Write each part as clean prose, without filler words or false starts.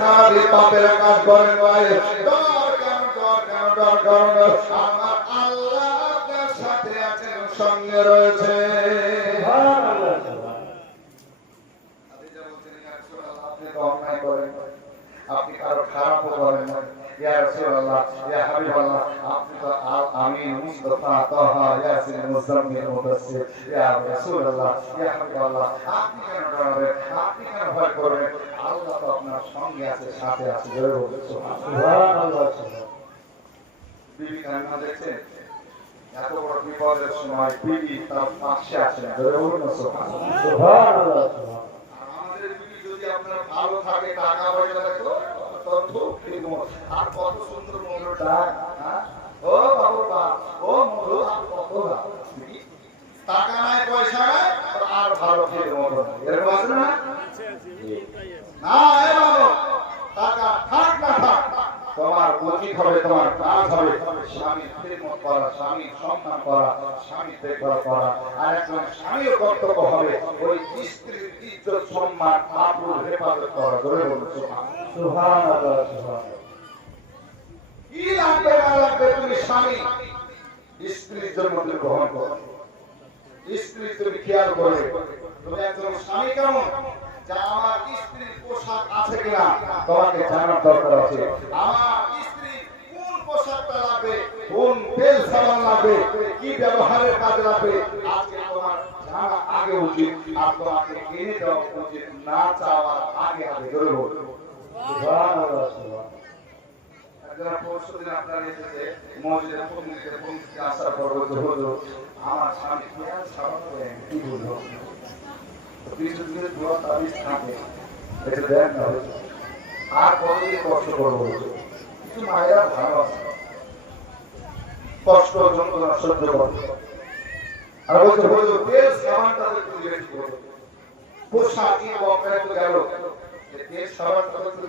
খালি পাপের কাজ করেন ভাই আমার আল্লাহ আপনার সাথে আছেন সঙ্গে রয়েছে আপনি তো অন্যায় করেন আপনি কারো খারাপ করেন না ইয়া রাসূলুল্লাহ ইয়া হাবিবাল্লাহ আপনি তো আল আমিন মুস্তাফা তাহা ইয়াসিন মুজাম্মিল মুদাসসির ইয়া রাসূলুল্লাহ ইয়া হাবিবাল্লাহ আপনি কেন ডরাবেন আপনি কেন ভয় করবেন আল্লাহ তো আপনার সঙ্গে আছে সাথে আছে জোরে বলুন সুবহানাল্লাহ বিবি কান্না দেখছেন এত বড় বিপদের সময় বিবি তার পাশে আছেন জোরে বলুন সুবহানাল্লাহ আমাদের বিবি যদি আপনার ভালো থাকে টাকা পয়সা থাকে আর কত সুন্দর মধুর ডাক ও বাবা ও মধু আর কত টাকা নাই পয়সা নাই আর ভালো খেয়ে মধু এরকম আছে না না এ বাবা টাকা থাক না থাক তোমার উচিত হবে তোমার কাজ হবে স্বামীর খেদমত করা স্বামীর সম্মান করা স্বামীর দেখভাল করা আর একজন স্বামীর কর্তব্য হবে ওই স্ত্রীর ইজ্জত সম্মান আবরু হেফাজত করা ধরে বলুন সুবহানাল্লাহ সুবহানাল্লাহ কি লাগবে না লাগবে তুমি স্বামী স্ত্রীর জন্য গ্রহণ করো স্ত্রী তুমি খেয়াল করবে তুমি একজন স্বামী কেমন যা আমার স্ত্রীর পোশাক আছে কিনা তোমাকে জানার দরকার আছে আমার স্ত্রী কোন পোশাকটা লাগবে কোন তেল সাবান লাগবে কি ব্যবহারের কাজে লাগবে আজকে তোমার জানা আগে উচিত আর তোমাকে কিনে দেওয়া উচিত না চাওয়ার আগে আগে জোরে বলুন সুবহানাল্লাহ সুবহানাল্লাহ একজন পরশুদিন আপনার এসেছে মসজিদে পৌঁছতে আসার পর বলতে হলো আমার স্বামী তেল সাবান করে কি বলবো কিছু দিনের দোয়া তাবিজ থাকে এটা দেন না আর কতদিন কষ্ট করবো কিছু মায়েরা ভালো আছে কষ্ট যন্ত্রণা সহ্য করবে আর বলছে বলছো তেল সাবানটা একটু বেশি করো পোশাক কি বকরা তো গেল তেল সাবানটা একটু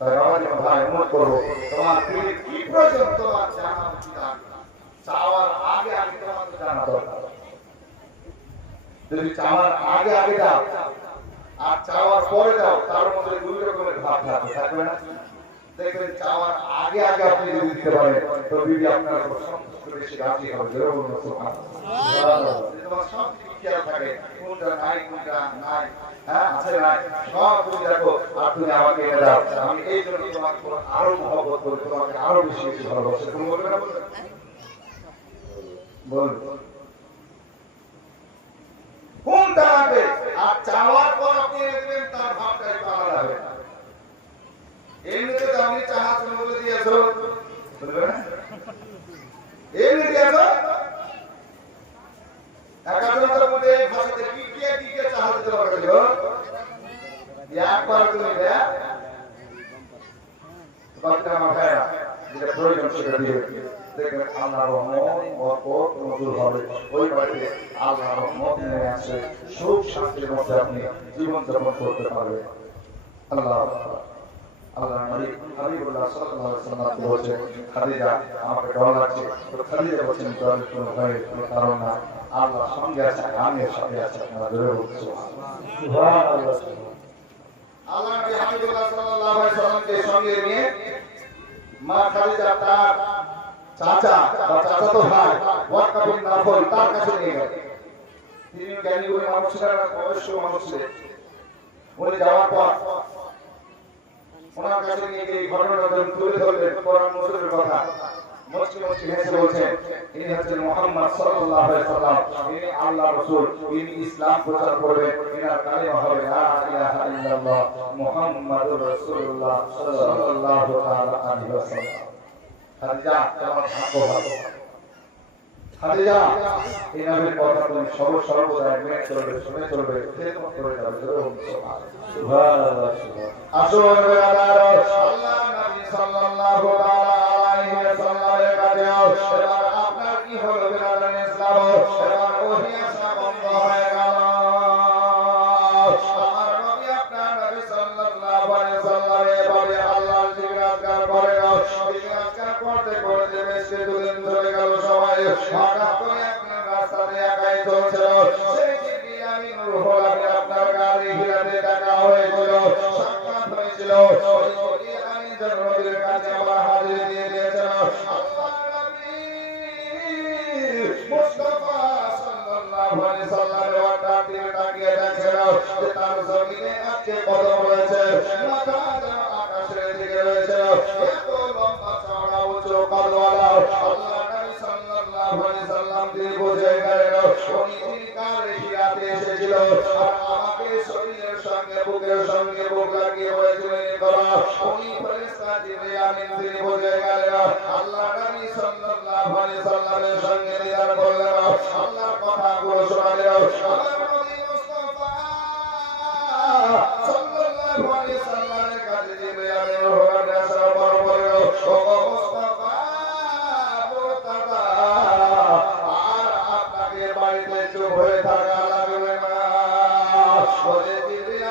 তাই আমাদের ভাই মনে করবো তোমার কি প্রয়োজন তোমার জানা উচিত চাওয়ার আগে আগে তোমাকে জানা দরকার যদি চাওয়ার আগে আগে দাও আর চাওয়ার পরে দাও তার মধ্যে দুই রকমের ভাব থাকবে না দেখবেন চাওয়ার আগে আগে আপনি যদি দিতে পারেন তো বিবি আপনার উপর সন্তুষ্ট বেশি রাজি হবে জোরে বলুন সুবহানাল্লাহ তোমার সব কিছু খেয়াল থাকে কোনটা নাই কোনটা নাই হ্যাঁ আছে নাই সব তুমি দেখো আর তুমি আমাকে এনে দাও আমি এই জন্য তোমাকে আরো মহব্বত করি তোমাকে আরো বেশি বেশি ভালোবাসি তুমি বলবে না বলবে কোনটা লাগবে আর চাওয়ার পর আপনি দেখবেন তার ভাবটা একটু আলাদা হবে এমনিতে তো আমি চাহাত বলে দিয়েছো বুঝলে না এমনি দিয়েছো একাজনের মধ্যে ভাষাতে কি চাহাত দিতে পারবে গো একবার তুমি দেয়া বাচ্চা মাথায় যেটা প্রয়োজন সেটা দিয়ে দেখবেন আল্লাহর রহমত বরকত নজুল হবে ওই বাড়িতে আল্লাহর রহমত নেমে আসে সুখ শান্তির মধ্যে আপনি জীবন যাপন করতে পারবেন আল্লাহ আল্লাহ নবী হাবিবুল্লাহ সাল্লাল্লাহু আলাইহি ওয়াসাল্লাম বলেছেন খাদিজা আমাকে ডর লাগছে তো খাদিজা বলেছেন ডর কোনো ভয়ের কোনো কারণ না আল্লাহ সঙ্গে আছে আমি সাথে আছি আপনারা জোরে বলুন সুবহানাল্লাহ আল্লাহ নবী হাবিবুল্লাহ সাল্লাল্লাহু আলাইহি ওয়াসাল্লামকে সঙ্গে নিয়ে মা খাদিজা তার চাচা বা চাচাতো ভাই ওয়াক্কা বিন নাফল তার কাছে নিয়ে গেল তিনি জ্ঞানী গুণী মানুষ ছিলেন অবশ্য মানুষ ছিলেন উনি যাওয়ার পর ওনার কাছে নিয়ে গিয়ে ঘটনাটা তুলে ধরলেন কোরআন নজরুলের কথা মুসলিম হেসে বলছেন ইনি হচ্ছেন মুহাম্মদ সাল্লাল্লাহু আলাইহি ওয়াসাল্লাম ইনি আল্লাহর রাসূল ইনি ইসলাম প্রচার করবেন ইনার কালিমা হবে লা ইলাহা ইল্লাল্লাহ মুহাম্মাদুর রাসূলুল্লাহ সাল্লাল্লাহু তাআলা আলাইহি ওয়াসাল্লাম খাদিজা তোমার ভাগ্য ভালো খাদিজা এই নবীর কথা তুমি সর্বদা মেনে চলবে শুনে চলবে খেদমত করে যাবে সুবহানাল্লাহ আসুন আল্লাহ নবী সাল্লাল্লাহু আলাইহি ওয়াসাল্লামের কাছে এবার আপনার কি হলো বিরাদান ইসলাম এবার ওহী আসা বন্ধ হয়ে গেল আমার নবী আপনার নবী সাল্লাল্লাহু আলাইহি ওয়াসাল্লামের এবারে আল্লাহর জিকির করে করতে করতে বেশ কিছুদিন ধরে গেল সবাই হঠাৎ করে আপনার রাস্তাতে একাই চলছিল সেই জিবরিল আমিনুল হলাকে আপনার গাড়ি হিরাতে দেখা হয়েছিল, সাক্ষাৎ হয়েছিল, ওই নবী আমিন যেন নবীর কাছে আবার হাজির দিয়ে দিয়েছেন। আল্লাহ নবী মুস্তাফা সাল্লাল্লাহু আলাইহি সাল্লামের ওয়াটা দিয়ে তাকিয়ে দেখেন যে তার জমিনে আজকে কদম রয়েছে, মাথা যেন আকাশের দিকে রয়েছে, এত লম্বা চওড়া উঁচু কদওয়ালা। আল্লাহ নবী সাল্লাল্লাহু আলাইহি সাল্লাম দিয়ে বুঝে গেলেন উনি চিরকাল হিরাতে এসেছিল আর আমাকে শরীরের সঙ্গে বুকের সঙ্গে বুক লাগিয়ে বলেছিলেন করা। উনি ফেরেশতা জিবরিল আমিন তিনি বুঝে গেলেন আল্লাহ নবী সাল্লাল্লাহু আলাইহি সাল্লামের সঙ্গে দিদার করলেন, আল্লাহর কথাগুলো শোনালেন। আমার